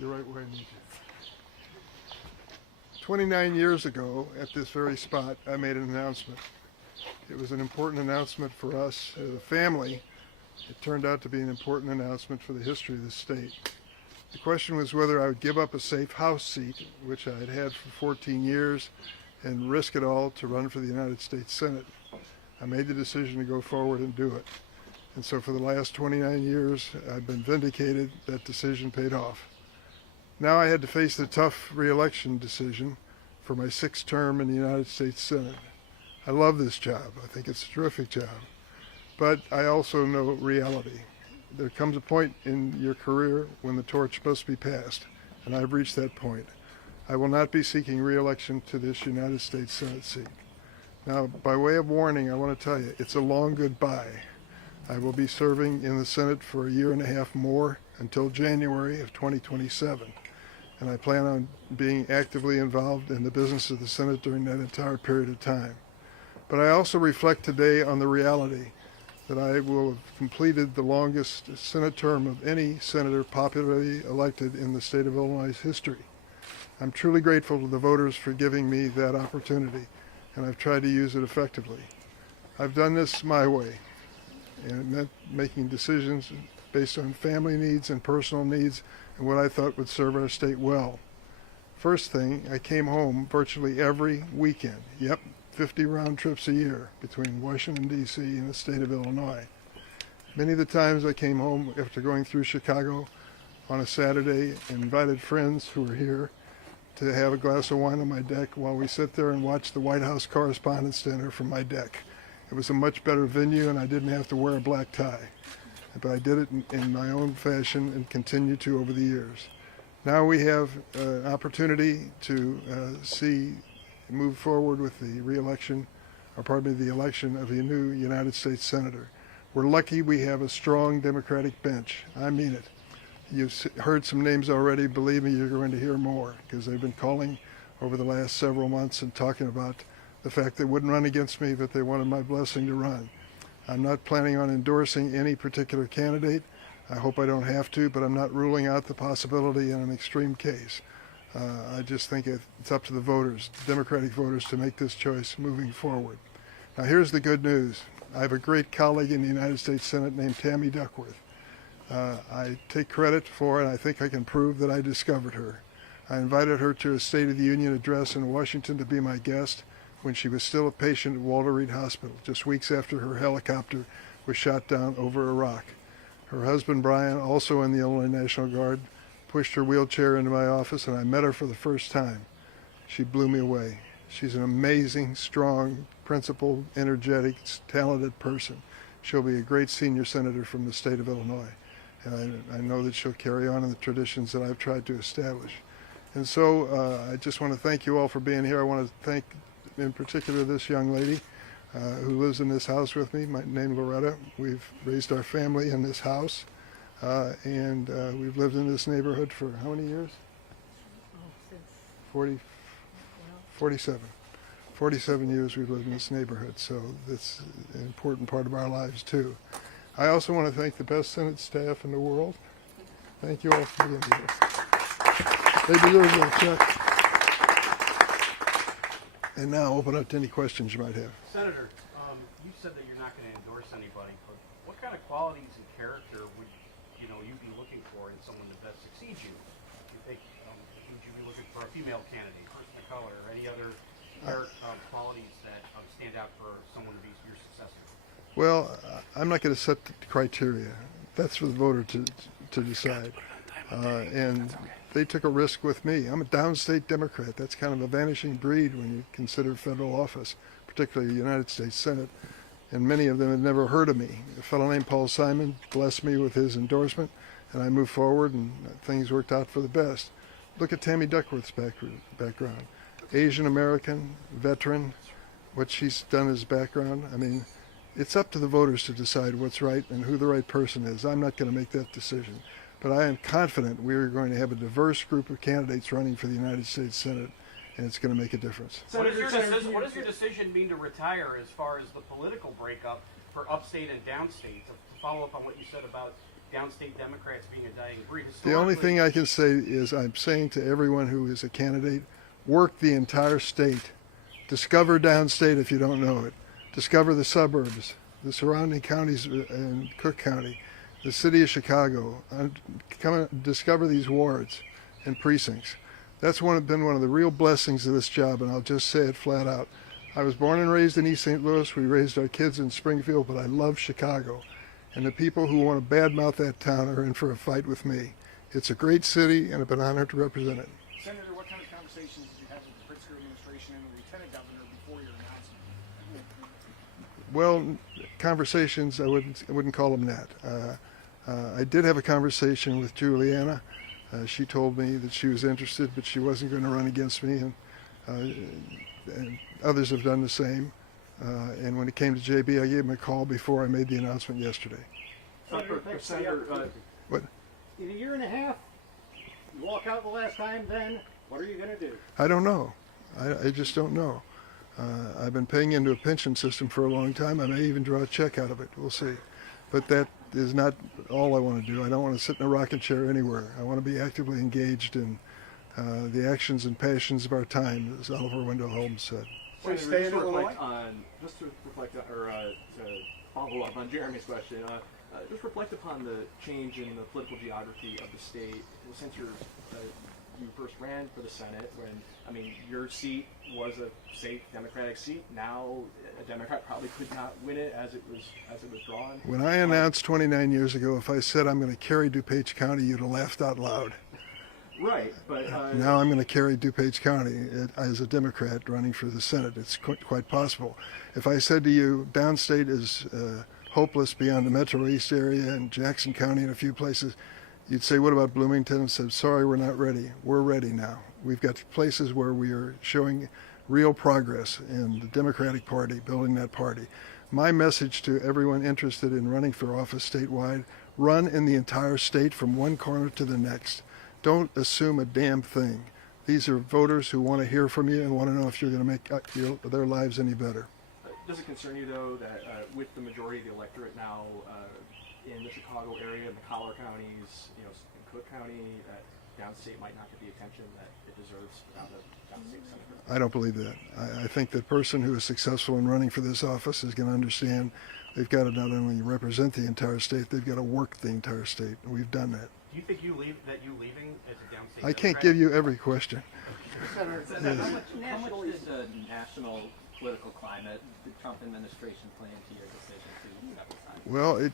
You're right where I need you. 29 years ago, at this very spot, I made an announcement. It was an important announcement for us as a family. It turned out to be an important announcement for the history of the state. The question was whether I would give up a safe House seat, which I had had for 14 years, and risk it all to run for the United States Senate. I made the decision to go forward and do it. And so for the last 29 years, I've been vindicated. That decision paid off. Now I had to face the tough re-election decision for my 6th term in the United States Senate. I love this job. I think it's a terrific job. But I also know reality. There comes a point in your career when the torch must be passed, and I've reached that point. I will not be seeking re-election to this United States Senate seat. Now, by way of warning, I want to tell you, it's a long goodbye. I will be serving in the Senate for a year and a half more until January of 2027. And I plan on being actively involved in the business of the Senate during that entire period of time. But I also reflect today on the reality that I will have completed the longest Senate term of any senator popularly elected in the state of Illinois' history. I'm truly grateful to the voters for giving me that opportunity, and I've tried to use it effectively. I've done this my way, and it meant making decisions based on family needs and personal needs and what I thought would serve our state well. First thing, I came home virtually every weekend. Yep, 50 round trips a year between Washington, D.C. and the state of Illinois. Many of the times I came home after going through Chicago on a Saturday and invited friends who were here to have a glass of wine on my deck while we sit there and watch the White House Correspondents' Dinner from my deck. It was a much better venue, and I didn't have to wear a black tie. But I did it in my own fashion and continue to over the years. Now we have an opportunity to move forward with the re-election, the election of a new United States Senator. We're lucky we have a strong Democratic bench. I mean it. You've heard some names already. Believe me, you're going to hear more, because they've been calling over the last several months and talking about the fact they wouldn't run against me, but they wanted my blessing to run. I'm not planning on endorsing any particular candidate. I hope I don't have to, but I'm not ruling out the possibility in an extreme case. I just think it's up to the voters, Democratic voters, to make this choice moving forward. Now here's the good news. I have a great colleague in the United States Senate named Tammy Duckworth. I take credit for it. I think I can prove that I discovered her. I invited her to a State of the Union address in Washington to be my guest when she was still a patient at Walter Reed Hospital, just weeks after her helicopter was shot down over Iraq. Her husband, Brian, also in the Illinois National Guard, pushed her wheelchair into my office, and I met her for the first time. She blew me away. She's an amazing, strong, principled, energetic, talented person. She'll be a great senior senator from the state of Illinois, and I know that she'll carry on in the traditions that I've tried to establish. And so I just want to thank you all for being here. I want to thank, in particular, this young lady who lives in this house with me, named Loretta. We've raised our family in this house, and we've lived in this neighborhood for how many years? 47. 47 years we've lived in this neighborhood, so that's an important part of our lives too. I also want to thank the best Senate staff in the world. Thank you all for being here. They deserve a check. And now open up to any questions you might have. Senator, you said that you're not going to endorse anybody, but what kind of qualities and character would you be looking for in someone to best succeed you? You think would you be looking for a female candidate, person of color, or any other qualities that stand out for someone to be your successor? Well, I'm not going to set the criteria. That's for the voter to decide. And they took a risk with me. I'm a Downstate Democrat. That's kind of a vanishing breed when you consider federal office, particularly the United States Senate. And many of them had never heard of me. A fellow named Paul Simon blessed me with his endorsement, and I moved forward, and things worked out for the best. Look at Tammy Duckworth's background. Asian American, veteran, what she's done as background. I mean, it's up to the voters to decide what's right and who the right person is. I'm not going to make that decision. But I am confident we are going to have a diverse group of candidates running for the United States Senate, and it's going to make a difference. What does your decision mean to retire as far as the political breakup for upstate and downstate to follow up on what you said about Downstate Democrats being a dying breed. The only thing I can say is I'm saying to everyone who is a candidate, work the entire state. Discover downstate if you don't know it. Discover the suburbs, the surrounding counties in Cook County, the city of Chicago. Discover these wards and precincts. That's been one of the real blessings of this job, and I'll just say it flat out. I was born and raised in East St. Louis. We raised our kids in Springfield, but I love Chicago. And the people who want to badmouth that town are in for a fight with me. It's a great city, and I've been honored to represent it. Senator, what kind of conversations did you have with the Pritzker administration and the lieutenant governor before your announcement? Well, conversations, I wouldn't call them that. I did have a conversation with Juliana. She told me that she was interested, but she wasn't going to run against me, and others have done the same. And when it came to JB, I gave him a call before I made the announcement yesterday. Senator, What? in a year and a half, you walk out the last time, then what are you going to do? I don't know. I just don't know. I've been paying into a pension system for a long time. I may even draw a check out of it. We'll see. But that is not all I want to do. I don't want to sit in a rocking chair anywhere. I want to be actively engaged in the actions and passions of our time, as Oliver Wendell Holmes said. Senator, Just to reflect to follow up on Jeremy's question, just reflect upon the change in the political geography of the state since you first ran for the Senate. Your seat was a safe Democratic seat. Now a Democrat probably could not win it as it was drawn. When I announced 29 years ago, if I said I'm going to carry DuPage County, you'd have laughed out loud. Right, but Now I'm going to carry DuPage County as a Democrat running for the Senate. It's quite possible. If I said to you, downstate is hopeless beyond the Metro East area and Jackson County and a few places, you'd say, what about Bloomington? And said, sorry, we're not ready. We're ready now. We've got places where we are showing real progress in the Democratic Party, building that party. My message to everyone interested in running for office statewide, run in the entire state from one corner to the next. Don't assume a damn thing. These are voters who want to hear from you and want to know if you're going to make their lives any better. does it concern you though that with the majority of the electorate now in the Chicago area, in the collar counties, in Cook County, that downstate might not get the attention that it deserves without a downstate senator? I don't believe that. I think the person who is successful in running for this office is going to understand they've got to not only represent the entire state, they've got to work the entire state. And we've done that. Do you think you leaving as a downstate I can't Democrat? give you every question. Senator, Yes. How much did the national political climate, the Trump administration, play into your decision to step aside? Well, it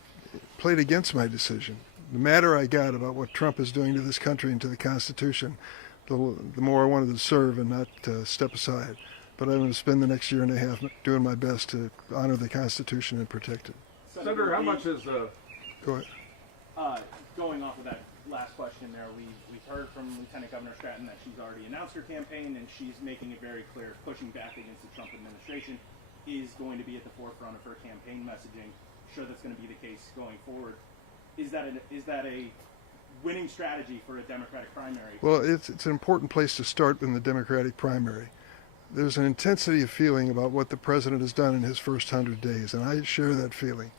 played against my decision. The madder I got about what Trump is doing to this country and to the Constitution, the more I wanted to serve and not step aside. But I'm going to spend the next year and a half doing my best to honor the Constitution and protect it. Senator, how much is Go ahead. going off of that last question there, we've heard from Lieutenant Governor Stratton that she's already announced her campaign and she's making it very clear pushing back against the Trump administration is going to be at the forefront of her campaign messaging. Sure, that's going to be the case going forward. Is that a winning strategy for a Democratic primary? Well, it's an important place to start in the Democratic primary. There's an intensity of feeling about what the president has done in his first 100 days, and I share that feeling.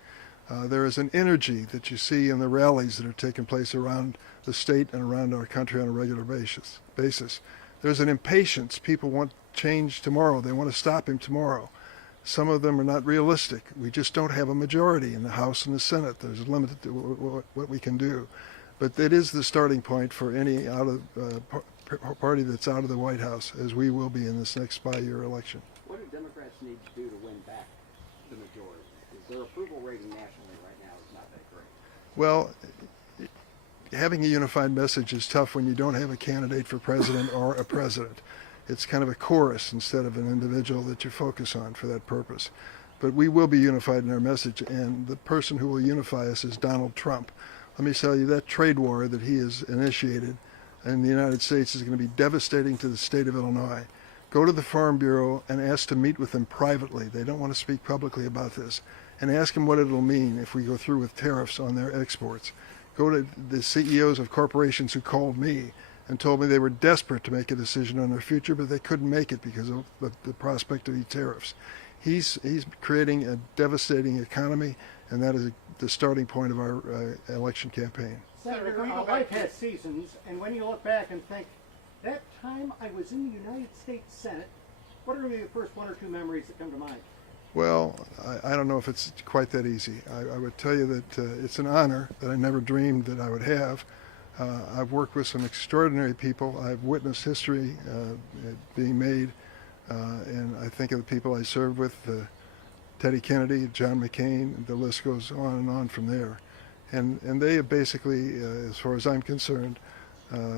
There is an energy that you see in the rallies that are taking place around the state and around our country on a regular basis. There's an impatience. People want change tomorrow. They want to stop him tomorrow. Some of them are not realistic. We just don't have a majority in the House and the Senate. There's a limit to what we can do. But it is the starting point for any party that's out of the White House, as we will be in this next by-year election. What do Democrats need to do to win back the majority? Because their approval rating nationally right now is not that great. Well, having a unified message is tough when you don't have a candidate for president or a president. It's kind of a chorus instead of an individual that you focus on for that purpose. But we will be unified in our message, and the person who will unify us is Donald Trump. Let me tell you, that trade war that he has initiated in the United States is going to be devastating to the state of Illinois. Go to the Farm Bureau and ask to meet with them privately. They don't want to speak publicly about this. And ask them what it'll mean if we go through with tariffs on their exports. Go to the CEOs of corporations who called me and told me they were desperate to make a decision on their future, but they couldn't make it because of the prospect of these tariffs. He's creating a devastating economy, and that is the starting point of our election campaign. Senator, life has seasons, and when you look back and think, that time I was in the United States Senate, what are going to be the first one or two memories that come to mind? Well, I don't know if it's quite that easy. I would tell you that it's an honor that I never dreamed that I would have. I've worked with some extraordinary people. I've witnessed history being made, and I think of the people I served with, Teddy Kennedy, John McCain, the list goes on and on from there. And they have basically, as far as I'm concerned,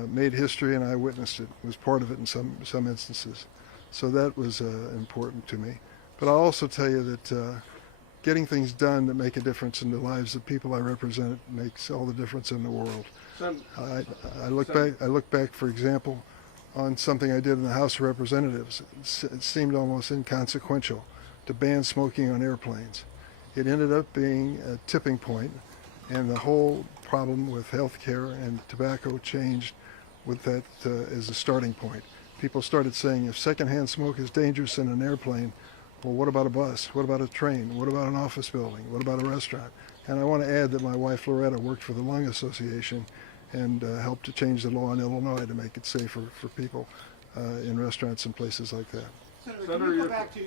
made history, and I witnessed it, was part of it in some instances. So that was important to me. But I'll also tell you that getting things done that make a difference in the lives of people I represent makes all the difference in the world. I look back, for example, on something I did in the House of Representatives. It seemed almost inconsequential to ban smoking on airplanes. It ended up being a tipping point, and the whole problem with health care and tobacco changed with that as a starting point. People started saying, if secondhand smoke is dangerous in an airplane, well, what about a bus? What about a train? What about an office building? What about a restaurant? And I want to add that my wife Loretta worked for the Lung Association and helped to change the law in Illinois to make it safer for people in restaurants and places like that. Senator, can you go back to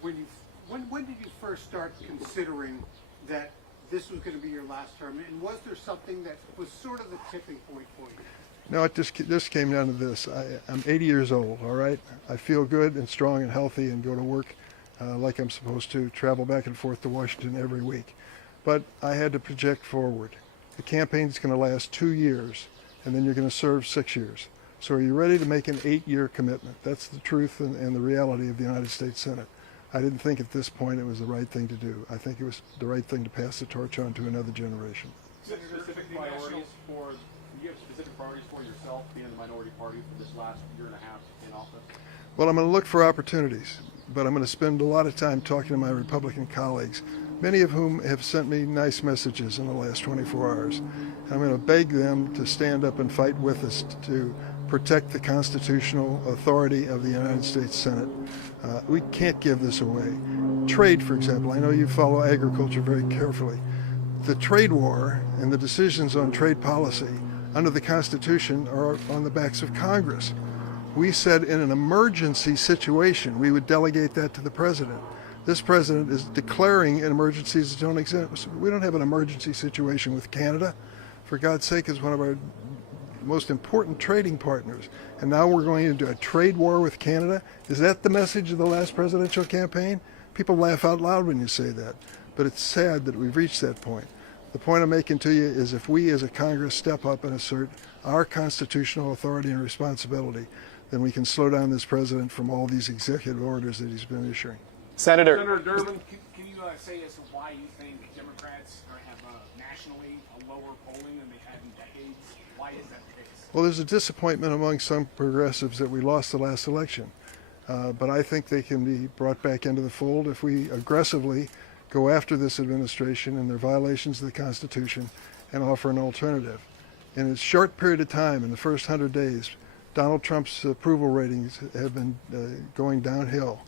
when did you first start considering that this was going to be your last term, and was there something that was sort of the tipping point for you? No, it just came down to this. I'm 80 years old, all right? I feel good and strong and healthy and go to work like I'm supposed to, travel back and forth to Washington every week. But I had to project forward. The campaign's going to last 2 years, and then you're going to serve 6 years. So are you ready to make an 8-year commitment? That's the truth and the reality of the United States Senate. I didn't think at this point it was the right thing to do. I think it was the right thing to pass the torch on to another generation. Specific priorities for, do you have specific priorities for yourself, being the minority party for this last year and a half in office? Well, I'm going to look for opportunities, but I'm going to spend a lot of time talking to my Republican colleagues, many of whom have sent me nice messages in the last 24 hours. And I'm going to beg them to stand up and fight with us to protect the constitutional authority of the United States Senate. We can't give this away. Trade, for example, I know you follow agriculture very carefully. The trade war and the decisions on trade policy under the Constitution are on the backs of Congress. We said in an emergency situation we would delegate that to the president. This president is declaring emergencies that don't exist. We don't have an emergency situation with Canada. For God's sake, it's one of our most important trading partners. And now we're going into a trade war with Canada? Is that the message of the last presidential campaign? People laugh out loud when you say that. But it's sad that we've reached that point. The point I'm making to you is if we as a Congress step up and assert our constitutional authority and responsibility, then we can slow down this president from all these executive orders that he's been issuing. Senator Durbin, can you say as to why you think Democrats are have nationally a lower polling than they've had in decades? Why is that the case? Well, there's a disappointment among some progressives that we lost the last election. But I think they can be brought back into the fold if we aggressively go after this administration and their violations of the Constitution and offer an alternative. In a short period of time, in the first 100 days, Donald Trump's approval ratings have been going downhill,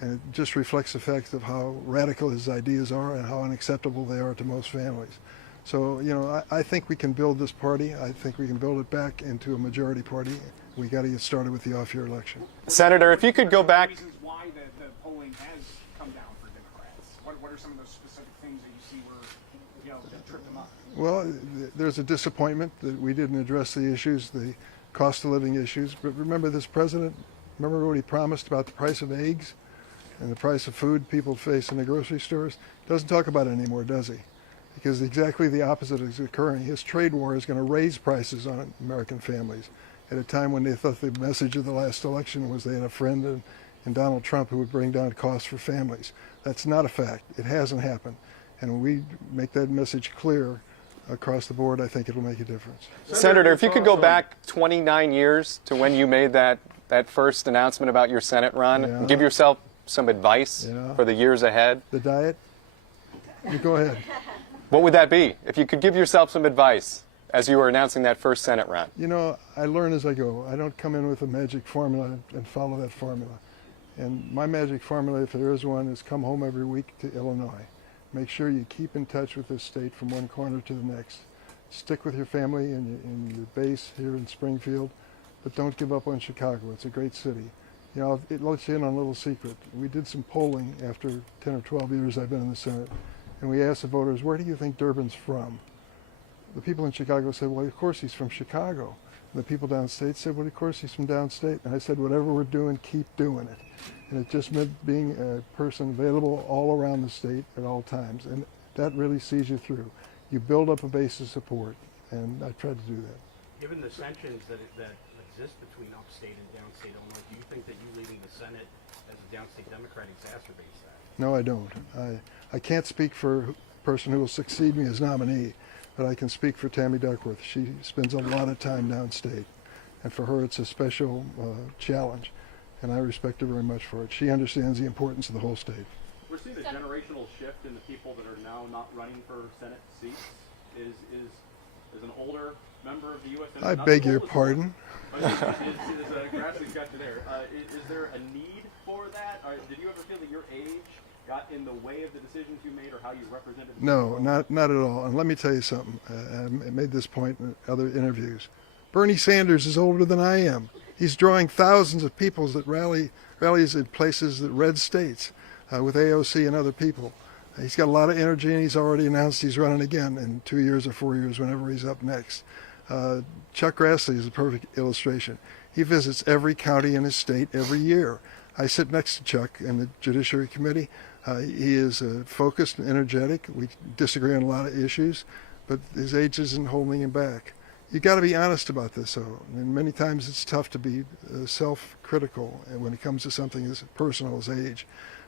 and it just reflects the fact of how radical his ideas are and how unacceptable they are to most families. So, you know, I think we can build this party. I think we can build it back into a majority party. We got to get started with the off-year election. Senator, if you could go back. Reasons why the polling has come down for Democrats. What are some of those specific things that you see where, that trip them up? Well, there's a disappointment that we didn't address the issues, the cost of living issues. But remember this president, remember what he promised about the price of eggs and the price of food people face in the grocery stores? Doesn't talk about it anymore, does he? Because exactly the opposite is occurring. His trade war is going to raise prices on American families at a time when they thought the message of the last election was they had a friend in Donald Trump who would bring down costs for families. That's not a fact. It hasn't happened. And when we make that message clear across the board, I think it'll make a difference. Senator, if you could go back 29 years to when you made that first announcement about your Senate run, and give yourself some advice for the years ahead. The diet? You go ahead. What would that be? If you could give yourself some advice as you were announcing that first Senate run. You know, I learn as I go. I don't come in with a magic formula and follow that formula. And my magic formula, if there is one, is come home every week to Illinois. Make sure you keep in touch with this state from one corner to the next. Stick with your family and your base here in Springfield, but don't give up on Chicago. It's a great city. You know, it lets you in on a little secret. We did some polling after 10 or 12 years I've been in the Senate, and we asked the voters, where do you think Durbin's from? The people in Chicago said, well, of course he's from Chicago. And the people downstate said, well, of course he's from downstate. And I said, whatever we're doing, keep doing it. And it just meant being a person available all around the state at all times. And that really sees you through. You build up a base of support, and I tried to do that. Given the tensions that exist between upstate and downstate Illinois, do you think that you leading the Senate as a downstate Democrat exacerbates that? No, I don't. I can't speak for the person who will succeed me as nominee, but I can speak for Tammy Duckworth. She spends a lot of time downstate, and for her it's a special challenge, and I respect her very much for it. She understands the importance of the whole state. We're seeing a generational shift in the people that are now not running for Senate seats. Is an older member of the U.S. Senate, I not beg as your old as pardon? Grassley's got you there. Is there a need for that? Or did you ever feel that your age got in the way of the decisions you made or how you represented the No, people? not at all. And let me tell you something. I made this point in other interviews. Bernie Sanders is older than I am. He's drawing thousands of people that rallies in places that red states with AOC and other people. He's got a lot of energy, and he's already announced he's running again in 2 years or 4 years, whenever he's up next. Chuck Grassley is a perfect illustration. He visits every county in his state every year. I sit next to Chuck in the Judiciary Committee. He is focused and energetic. We disagree on a lot of issues, but his age isn't holding him back. You got to be honest about this, though. And many times it's tough to be self-critical when it comes to something as personal as age.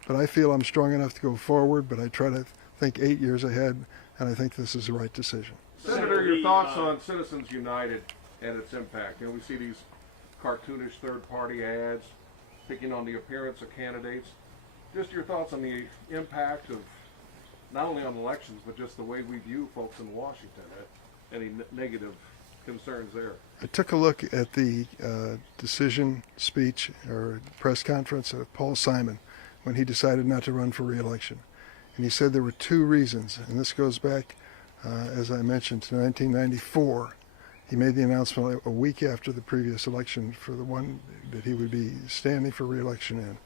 But I feel I'm strong enough to go forward, but I try to think 8 years ahead, and I think this is the right decision. Senator, your thoughts on Citizens United and its impact? You know, we see these cartoonish third-party ads picking on the appearance of candidates. Just your thoughts on the impact of not only on elections, but just the way we view folks in Washington. Any negative concerns there? I took a look at the decision speech or press conference of Paul Simon when he decided not to run for re-election. And he said there were two reasons, and this goes back, as I mentioned, to 1994. He made the announcement a week after the previous election for the one that he would be standing for re-election in.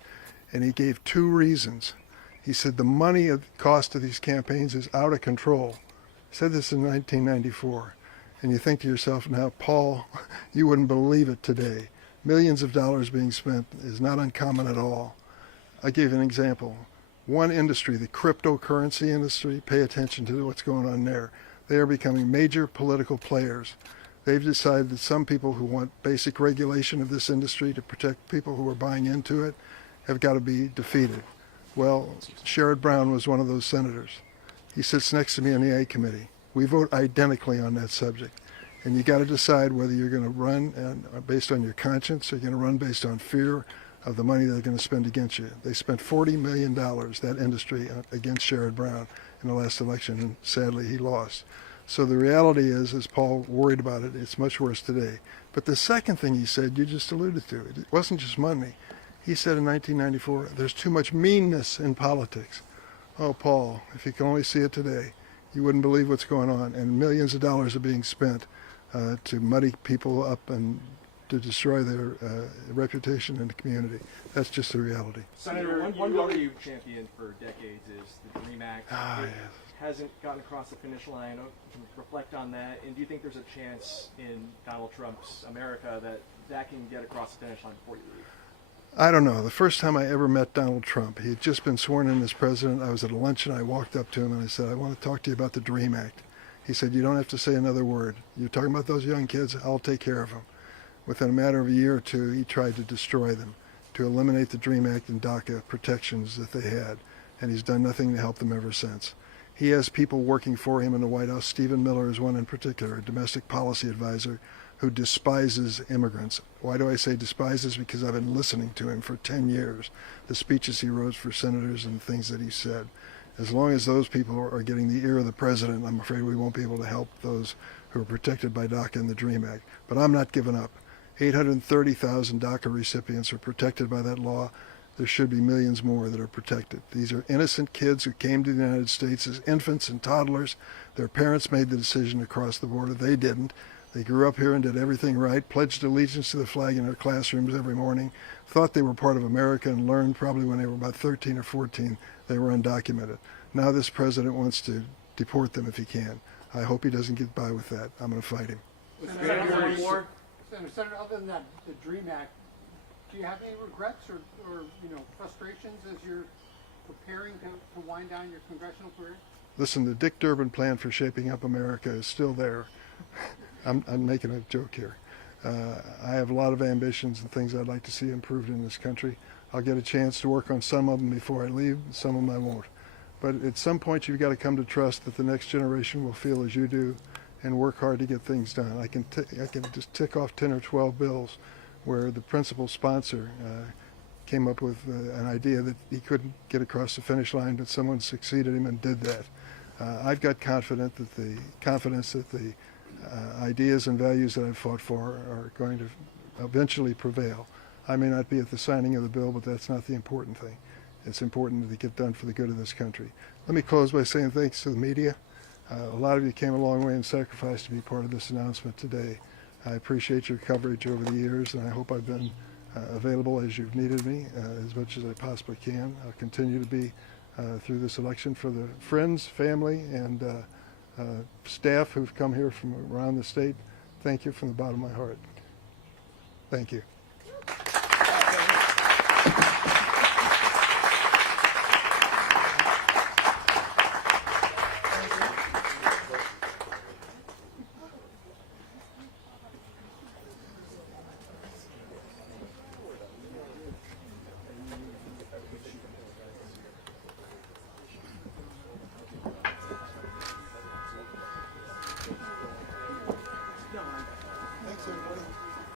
And he gave two reasons. He said the money cost of these campaigns is out of control. He said this in 1994. And you think to yourself, now, Paul, you wouldn't believe it today. Millions of dollars being spent is not uncommon at all. I gave an example. One industry, the cryptocurrency industry, pay attention to what's going on there. They are becoming major political players. They've decided that some people who want basic regulation of this industry to protect people who are buying into it have got to be defeated. Well, Sherrod Brown was one of those senators. He sits next to me on the A committee. We vote identically on that subject. And you got to decide whether you're going to run based on your conscience or you're going to run based on fear of the money they're going to spend against you. They spent $40 million, that industry, against Sherrod Brown in the last election, and sadly he lost. So the reality is, as Paul worried about it, it's much worse today. But the second thing he said, you just alluded to, it wasn't just money. He said in 1994, there's too much meanness in politics. Oh, Paul, if you could only see it today, you wouldn't believe what's going on. And millions of dollars are being spent to muddy people up and to destroy their reputation in the community. That's just the reality. Senator, one goal you've championed for decades is the DREAM Act. It hasn't gotten across the finish line. Can you reflect on that? And do you think there's a chance in Donald Trump's America that can get across the finish line before you leave? I don't know. The first time I ever met Donald Trump, he had just been sworn in as president. I was at a luncheon. I walked up to him and I said, I want to talk to you about the DREAM Act. He said, you don't have to say another word. You're talking about those young kids, I'll take care of them. Within a matter of a year or two, he tried to destroy them, to eliminate the DREAM Act and DACA protections that they had, and he's done nothing to help them ever since. He has people working for him in the White House. Stephen Miller is one in particular, a domestic policy advisor who despises immigrants. Why do I say despises? Because I've been listening to him for 10 years, the speeches he wrote for senators and things that he said. As long as those people are getting the ear of the president, I'm afraid we won't be able to help those who are protected by DACA and the DREAM Act. But I'm not giving up. 830,000 DACA recipients are protected by that law. there should be millions more that are protected. These are innocent kids who came to the United States as infants and toddlers. Their parents made the decision to cross the border. They didn't. They grew up here and did everything right, pledged allegiance to the flag in their classrooms every morning, thought they were part of America, and learned probably when they were about 13 or 14 they were undocumented. Now this president wants to deport them if he can. I hope he doesn't get by with that. I'm going to fight him. Senator, other than that, the DREAM Act, do you have any regrets or frustrations as you're preparing to wind down your congressional career? Listen, the Dick Durbin plan for shaping up America is still there. I'm making a joke here. I have a lot of ambitions and things I'd like to see improved in this country. I'll get a chance to work on some of them before I leave, some of them I won't. But at some point you've got to come to trust that the next generation will feel as you do and work hard to get things done. I can just tick off 10 or 12 bills where the principal sponsor came up with an idea that he couldn't get across the finish line, but someone succeeded him and did that. I've got confidence that the ideas and values that I've fought for are going to eventually prevail. I may not be at the signing of the bill, but that's not the important thing. It's important that it get done for the good of this country. Let me close by saying thanks to the media. A lot of you came a long way and sacrificed to be part of this announcement today. I appreciate your coverage over the years, and I hope I've been available as you've needed me as much as I possibly can. I'll continue to be through this election for the friends, family, and staff who've come here from around the state. Thank you from the bottom of my heart. Thank you.